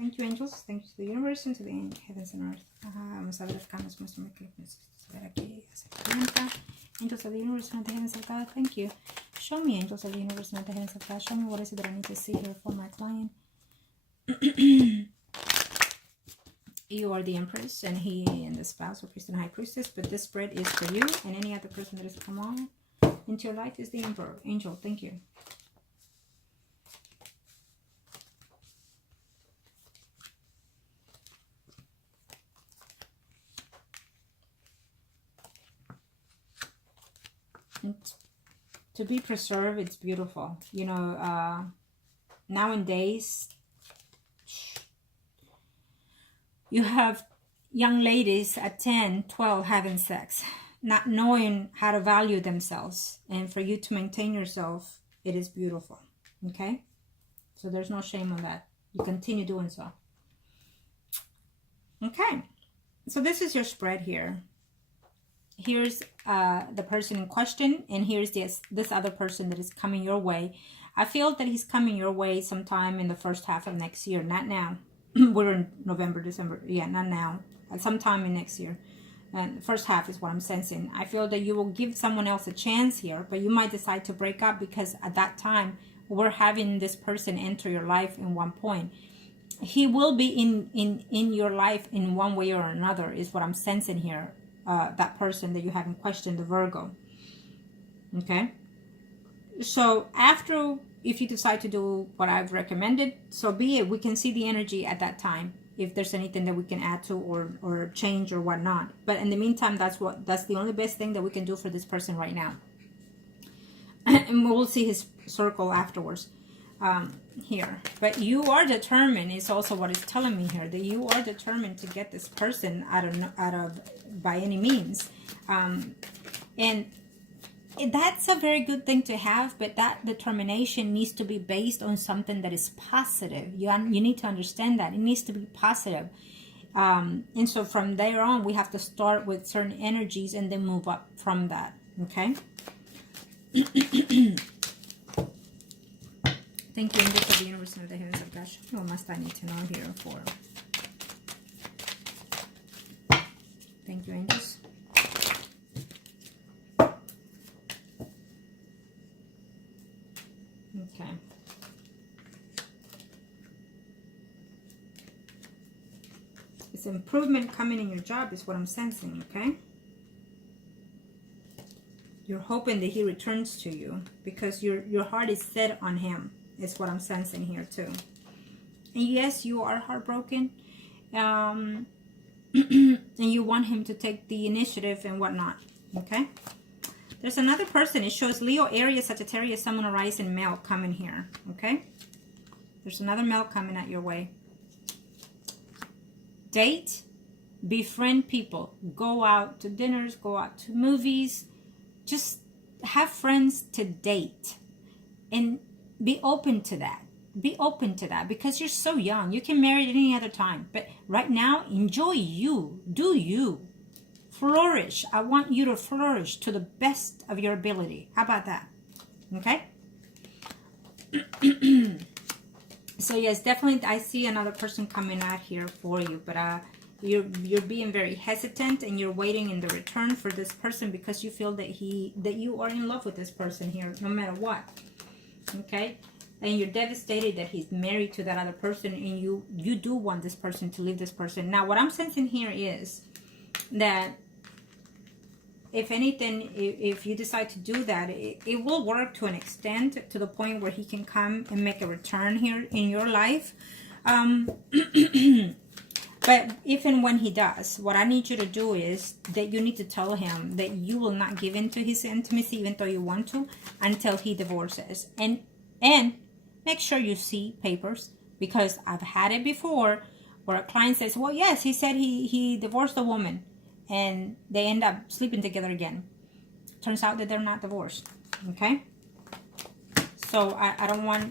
Thank you, angels. Thank you to the universe and to the heavens and earth. Vamos a ver arcanos, muéstrame qué necesitas ver aquí. Angels of the universe and the heavens of God. Thank you. Show me, angels of the universe and the heavens of God. Show me what is it that I need to see here for my client. You are the Empress, and he and the spouse or priest and high priestess, but this spread is for you, and any other person that has come on into your life is the Emperor. Angel, thank you. And to be preserved, it's beautiful. You know, nowadays, you have young ladies at 10, 12 having sex, not knowing how to value themselves. And for you to maintain yourself, it is beautiful. Okay? So there's no shame on that. You continue doing so. Okay. So this is your spread here. Here's the person in question, and here's this other person that is coming your way. I feel that he's coming your way sometime in the first half of next year, not now. We're in November, December. Yeah, not now. Sometime in next year. And the first half is what I'm sensing. I feel that you will give someone else a chance here, but you might decide to break up because at that time, we're having this person enter your life in one point. He will be in your life in one way or another is what I'm sensing here. That person that you have in question, the Virgo. Okay? So after, if you decide to do what I've recommended, so be it. We can see the energy at that time, if there's anything that we can add to or change or whatnot. But in the meantime, that's the only best thing that we can do for this person right now. And we'll see his circle afterwards here. But you are determined, is also what it's telling me here, that you are determined to get this person out of by any means. And that's a very good thing to have, but that determination needs to be based on something that is positive. You need to understand that. It needs to be positive. And so from there on, we have to start with certain energies and then move up from that. Okay? Thank you, angels of the universe and of the heavens of God. What must I need to know here for? Thank you, angels. Okay. It's improvement coming in your job is what I'm sensing, okay? You're hoping that he returns to you because your heart is set on him, is what I'm sensing here too. And yes, you are heartbroken. And you want him to take the initiative and whatnot, okay? There's another person. It shows Leo, Aries, Sagittarius, Sun, Moon, Rising, male coming here, okay? There's another male coming at your way. Date, befriend people. Go out to dinners, go out to movies. Just have friends to date. And be open to that. Be open to that because you're so young. You can marry at any other time. But right now, enjoy you. Do you. Flourish. I want you to flourish to the best of your ability. How about that? Okay? So yes, definitely I see another person coming out here for you. But you're being very hesitant and you're waiting in the return for this person because you feel that you are in love with this person here no matter what. Okay? And you're devastated that he's married to that other person and you do want this person to leave this person. Now, what I'm sensing here is that if anything, if you decide to do that, it will work to an extent to the point where he can come and make a return here in your life. But if and when he does, what I need you to do is that you need to tell him that you will not give in to his intimacy, even though you want to, until he divorces. And make sure you see papers, because I've had it before where a client says, well, yes, he said he divorced a woman, and they end up sleeping together again. Turns out that they're not divorced. Okay? So I don't want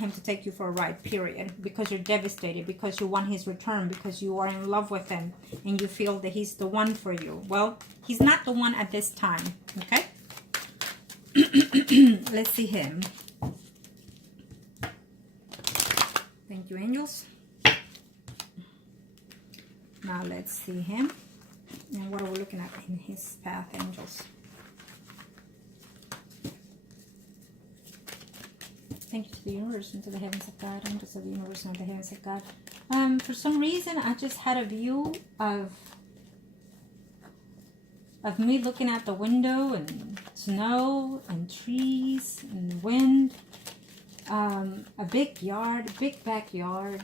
him to take you for a ride, period, because you're devastated, because you want his return, because you are in love with him and you feel that he's the one for you. Well, he's not the one at this time. Okay? Let's see him. Thank you, angels. Now let's see him. And what are we looking at in his path, angels? Thank you to the universe and to the heavens of God, angels of the universe and the heavens of God. For some reason, I just had a view of me looking out the window and snow and trees and wind. A big yard, big backyard.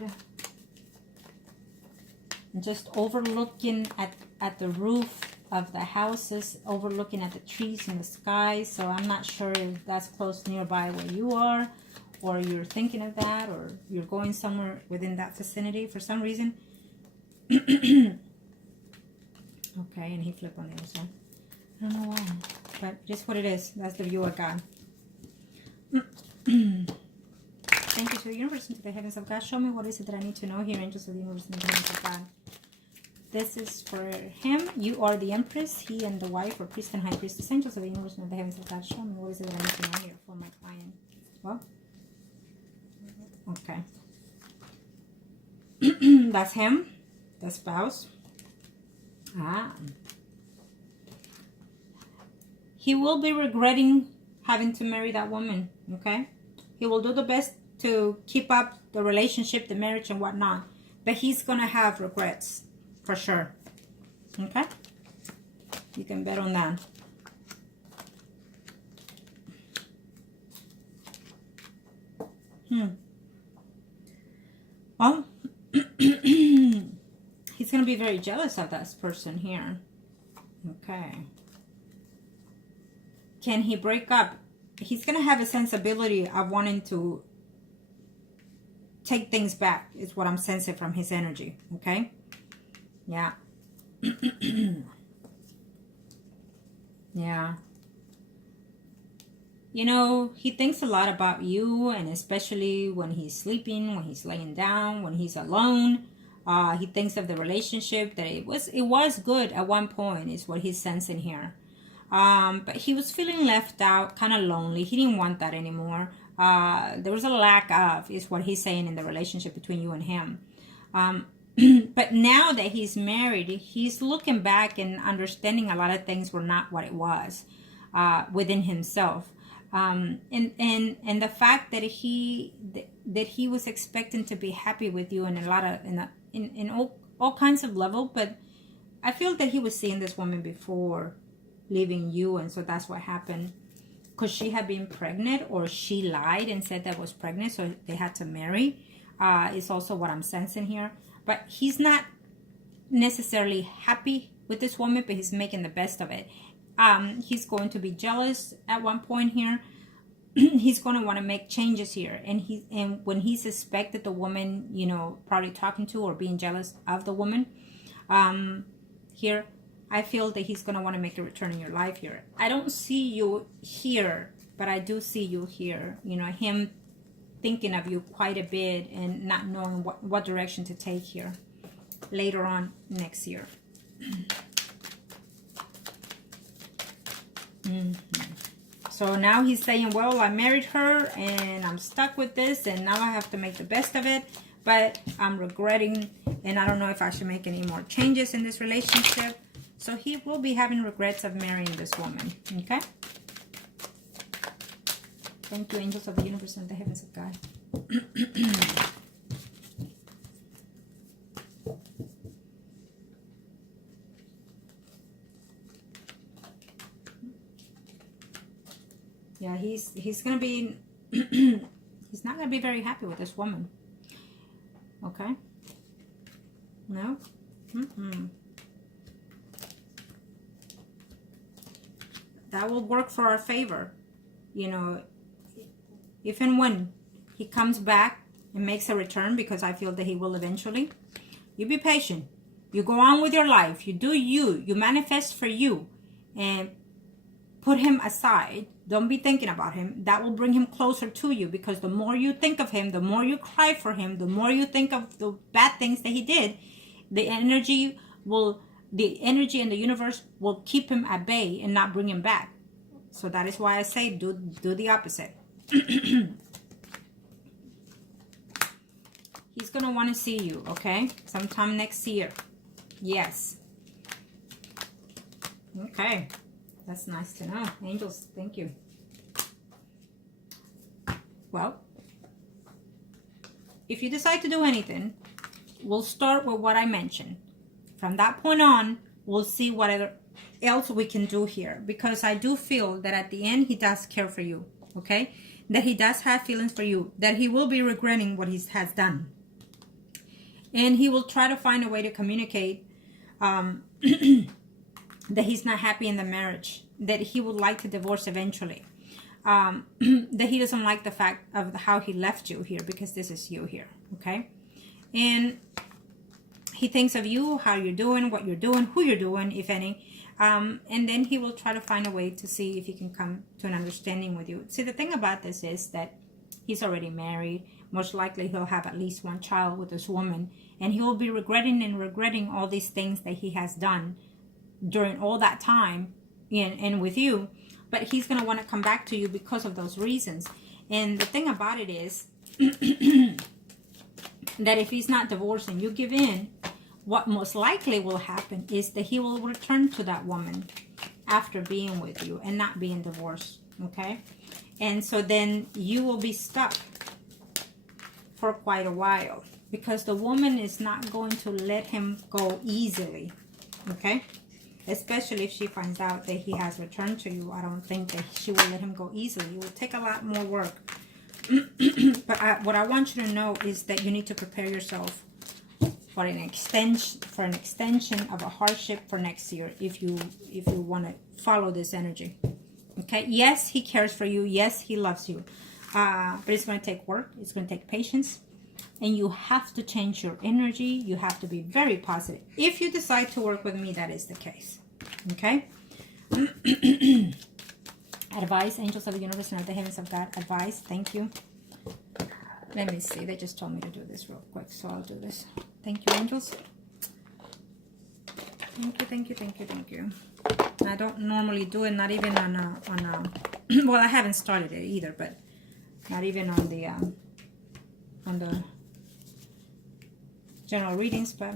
And just overlooking at the roof of the houses, overlooking at the trees in the sky. So I'm not sure if that's close nearby where you are, or you're thinking of that, or you're going somewhere within that vicinity for some reason. Okay, and he flipped on the other side. I don't know why, but it is what it is. That's the view I got. Thank you to the universe and to the heavens of God. Show me what is it that I need to know here, angels of the universe and the heavens of God. This is for him. You are the empress, he and the wife, or priest and high priestess, angels of the universe and the heavens of God. Show me what is it that I need to know here for my client. Well, okay. That's him, the spouse. He will be regretting having to marry that woman, okay? He will do the best to keep up the relationship, the marriage, and whatnot. But he's going to have regrets, for sure. Okay? You can bet on that. Well, he's going to be very jealous of this person here. Okay. Can he break up? He's going to have a sensibility of wanting to take things back, is what I'm sensing from his energy. Okay? Yeah. Yeah. You know, he thinks a lot about you, and especially when he's sleeping, when he's laying down, when he's alone. He thinks of the relationship, that it was good at one point, is what he's sensing here. But he was feeling left out, kind of lonely. He didn't want that anymore. There was a lack of, is what he's saying, in the relationship between you and him. But now that he's married, he's looking back and understanding a lot of things were not what it was within himself. And the fact that he was expecting to be happy with you in a lot of in all kinds of level, but I feel that he was seeing this woman before leaving you, and so that's what happened. Because she had been pregnant, or she lied and said that was pregnant, so they had to marry. Is also what I'm sensing here. But he's not necessarily happy with this woman, but he's making the best of it. He's going to be jealous at one point here. He's going to want to make changes here, and when he suspected the woman, you know, probably talking to or being jealous of the woman, here, I feel that he's going to want to make a return in your life here. I don't see you here, but I do see you here. You know, him thinking of you quite a bit and not knowing what direction to take here later on next year. So now he's saying, well, I married her and I'm stuck with this, and now I have to make the best of it, but I'm regretting, and I don't know if I should make any more changes in this relationship. So he will be having regrets of marrying this woman. Okay? Thank you, angels of the universe and the heavens of God. Yeah, he's gonna be he's not gonna be very happy with this woman. Okay? No? That will work for our favor. You know, if and when he comes back and makes a return, because I feel that he will eventually, you be patient. You go on with your life. You do you. You manifest for you. And put him aside. Don't be thinking about him. That will bring him closer to you, because the more you think of him, the more you cry for him, the more you think of the bad things that he did, the energy and the universe will keep him at bay and not bring him back. So that is why I say do the opposite. He's going to want to see you, okay? Sometime next year. Yes. Okay. That's nice to know. Angels, thank you. Well, if you decide to do anything, we'll start with what I mentioned. From that point on, we'll see what else we can do here. Because I do feel that at the end, he does care for you. Okay? That he does have feelings for you. That he will be regretting what he has done. And he will try to find a way to communicate that he's not happy in the marriage, that he would like to divorce eventually, that he doesn't like the fact of how he left you here, because this is you here, okay? And he thinks of you, how you're doing, what you're doing, who you're doing, if any, and then he will try to find a way to see if he can come to an understanding with you. See, the thing about this is that he's already married. Most likely he'll have at least one child with this woman, and he will be regretting all these things that he has done during all that time and with you. But he's going to want to come back to you because of those reasons. And the thing about it is that if he's not divorced and you give in, what most likely will happen is that he will return to that woman after being with you and not being divorced, okay? And so then you will be stuck for quite a while, because the woman is not going to let him go easily, okay? Especially if she finds out that he has returned to you. I don't think that she will let him go easily. It will take a lot more work. But what I want you to know is that you need to prepare yourself for an extension of a hardship for next year, if you want to follow this energy. Okay? Yes, he cares for you. Yes, he loves you. But it's going to take work. It's going to take patience. And you have to change your energy. You have to be very positive. If you decide to work with me, that is the case. Okay? Advice, angels of the universe and of the heavens of God. Advice, thank you. Let me see. They just told me to do this real quick, so I'll do this. Thank you, angels. Thank you, thank you, thank you, thank you. I don't normally do it, not even on a well, I haven't started it either, but not even on the general readings, but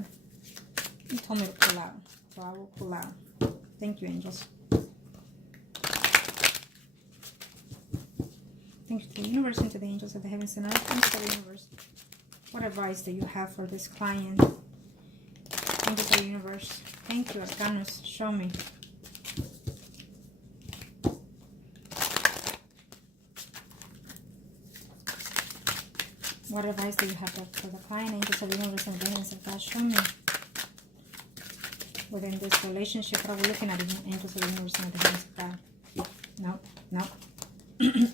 he told me to pull out, so I will pull out. Thank you, angels. Thank you to the universe and to the angels of the heavens and earth. Thanks to the universe. What advice do you have for this client? Thank you to the universe. Thank you, Arcanus. Show me. What advice do you have for the client? Angels of the universe and the heavens of God. Show me. Within this relationship, what are we looking at? Angels of the universe and the heavens of God. No, no,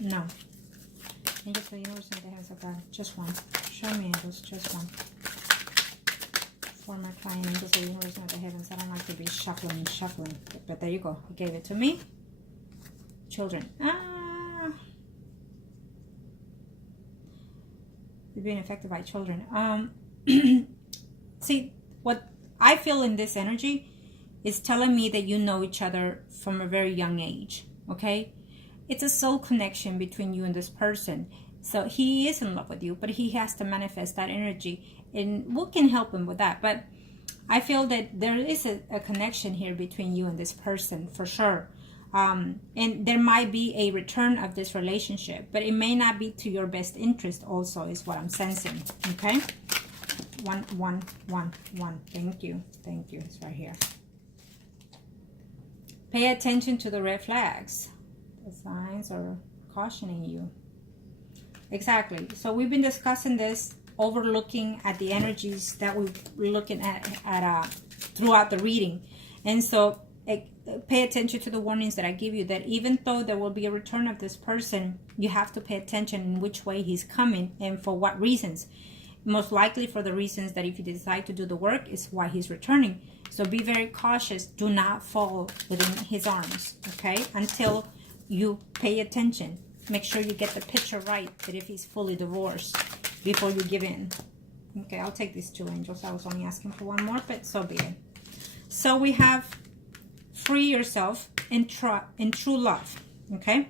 no. Angels of the universe and the heavens of God. Just one. Show me, angels. Just one. For my client, angels of the universe and the heavens. I don't like to be shuffling and shuffling. But there you go. He gave it to me. Children. You're being affected by children. See, what I feel in this energy is telling me that you know each other from a very young age. Okay? It's a soul connection between you and this person. So he is in love with you, but he has to manifest that energy. And we can help him with that. But I feel that there is a connection here between you and this person, for sure. And there might be a return of this relationship, but it may not be to your best interest also, is what I'm sensing. Okay? 1, 1, 1, 1. Thank you. Thank you. It's right here. Pay attention to the red flags. The signs are cautioning you. Exactly. So we've been discussing this, overlooking at the energies that we're looking at throughout the reading. And so pay attention to the warnings that I give you, that even though there will be a return of this person, you have to pay attention in which way he's coming and for what reasons. Most likely for the reasons that if you decide to do the work is why he's returning. So be very cautious. Do not fall within his arms, okay? Until you pay attention. Make sure you get the picture right, that if he's fully divorced, before you give in. Okay, I'll take these 2 angels. I was only asking for 1 more, but so be it. So we have free yourself in true love, okay?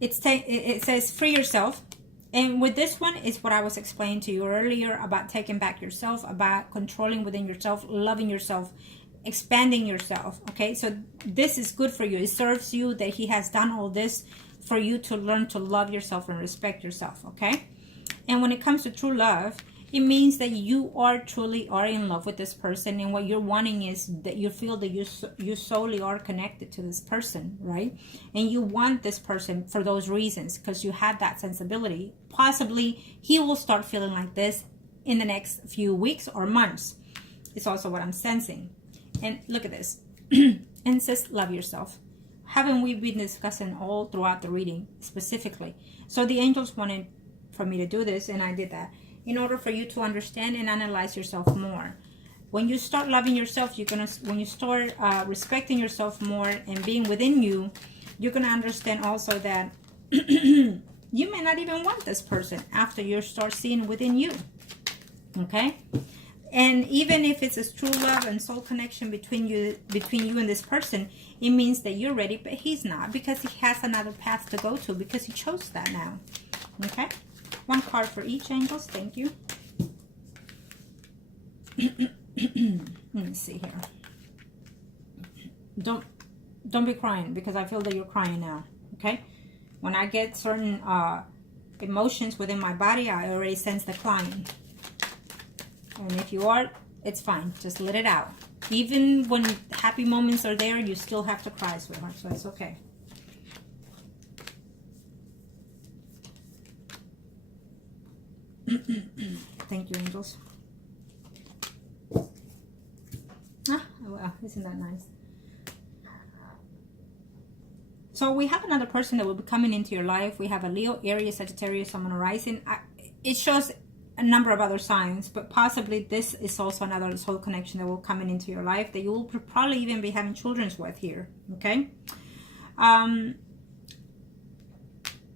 It says free yourself And with this one is what I was explaining to you earlier about taking back yourself, about controlling within yourself, loving yourself, expanding yourself. Okay, so this is good for you. It serves you that he has done all this for you to learn to love yourself and respect yourself. Okay, and when it comes to true love, it means that you truly are in love with this person, and what you're wanting is that you feel that you solely are connected to this person, right? And you want this person for those reasons because you had that sensibility. Possibly he will start feeling like this in the next few weeks or months. It's also what I'm sensing. And look at this. And it says love yourself. Haven't we been discussing all throughout the reading specifically? So the angels wanted for me to do this, and I did that in order for you to understand and analyze yourself more. When you start loving yourself, when you start respecting yourself more and being within you, you're gonna understand also that you may not even want this person after you start seeing within you. Okay, and even if it's a true love and soul connection between you and this person, it means that you're ready, but he's not, because he has another path to go to, because he chose that now. Okay. One card for each, angels. Thank you. Let me see here. Don't be crying, because I feel that you're crying now. Okay. When I get certain emotions within my body, I already sense the crying. And if you are, it's fine. Just let it out. Even when happy moments are there, you still have to cry, sweetheart. So it's okay. Thank you, angels. Ah, well, isn't that nice? So we have another person that will be coming into your life. We have a Leo, Aries, Sagittarius, Sun, Moon, Rising. It shows a number of other signs, but possibly this is also another soul connection that will come into your life that you will probably even be having children with here. Okay.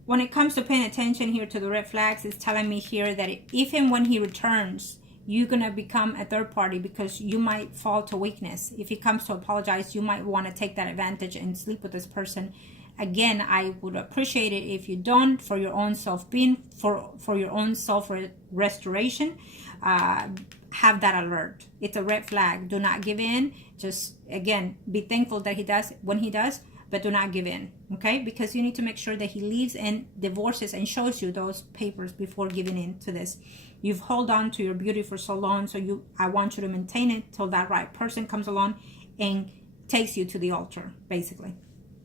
When it comes to paying attention here to the red flags, it's telling me here that if and when he returns, you're going to become a third party, because you might fall to weakness. If he comes to apologize, you might want to take that advantage and sleep with this person. Again, I would appreciate it if you don't, for your own self-being, for your own self-restoration. Have that alert. It's a red flag. Do not give in. Just, again, be thankful that he does when he does, but do not give in, okay? Because you need to make sure that he leaves and divorces and shows you those papers before giving in to this. You've held on to your beauty for so long, so I want you to maintain it till that right person comes along and takes you to the altar, basically.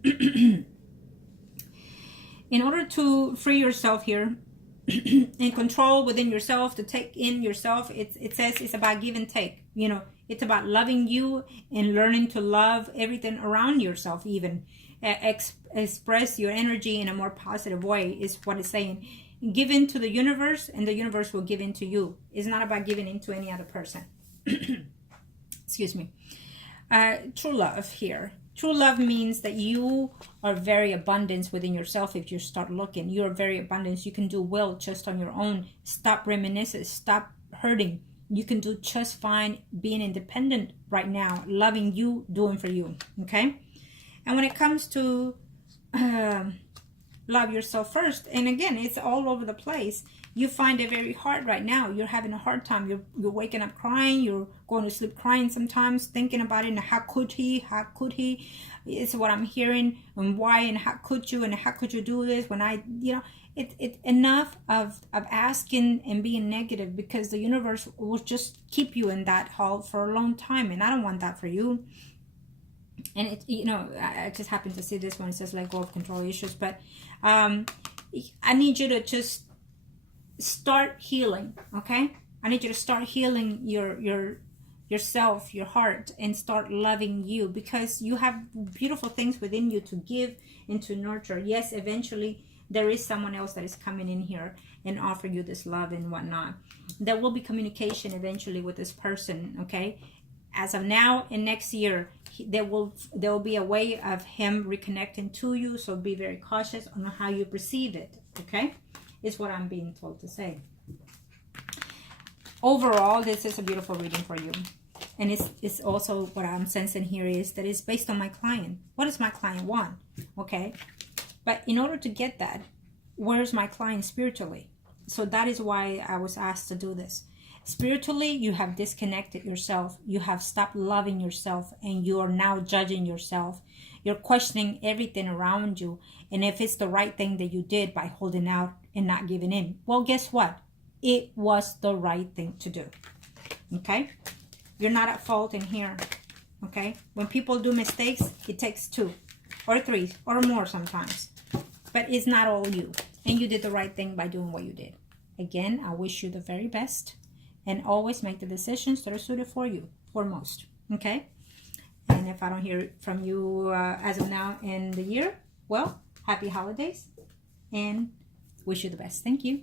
In order to free yourself here and control within yourself, to take in yourself, it says it's about give and take. You know, it's about loving you and learning to love everything around yourself, even. Express your energy in a more positive way is what it's saying. Give in to the universe, and the universe will give in to you. It's not about giving in to any other person. Excuse me. True love here. True love means that you are very abundant within yourself. If you start looking, you are very abundant. You can do well just on your own. Stop reminiscing. Stop hurting. You can do just fine being independent right now, loving you, doing for you. Okay. And when it comes to love yourself first, and again, it's all over the place. You find it very hard right now. You're having a hard time. You're waking up crying. You're going to sleep crying sometimes, thinking about it. And how could he? How could he? It's what I'm hearing. And why? And how could you? And how could you do this? When it's enough of asking and being negative, because the universe will just keep you in that hole for a long time. And I don't want that for you. And I just happened to see this one. It says let go of control issues. But I need you to just start healing, okay? I need you to start healing yourself, your heart, and start loving you, because you have beautiful things within you to give and to nurture. Yes, eventually there is someone else that is coming in here and offer you this love and whatnot. There will be communication eventually with this person, okay? As of now and next year, there will be a way of him reconnecting to you, so be very cautious on how you perceive it, okay? Is what I'm being told to say. Overall, this is a beautiful reading for you. And it's also what I'm sensing here is that it's based on my client. What does my client want? Okay. But in order to get that, where's my client spiritually? So that is why I was asked to do this. Spiritually, you have disconnected yourself. You have stopped loving yourself, and you are now judging yourself. You're questioning everything around you, and if it's the right thing that you did by holding out and not giving in. Well, guess what? It was the right thing to do. Okay? You're not at fault in here. Okay? When people do mistakes, it takes 2 or 3 or more sometimes. But it's not all you. And you did the right thing by doing what you did. Again, I wish you the very best. And always make the decisions that are suited for you, foremost. Okay? And if I don't hear from you as of now in the year, well, happy holidays. And wish you the best. Thank you.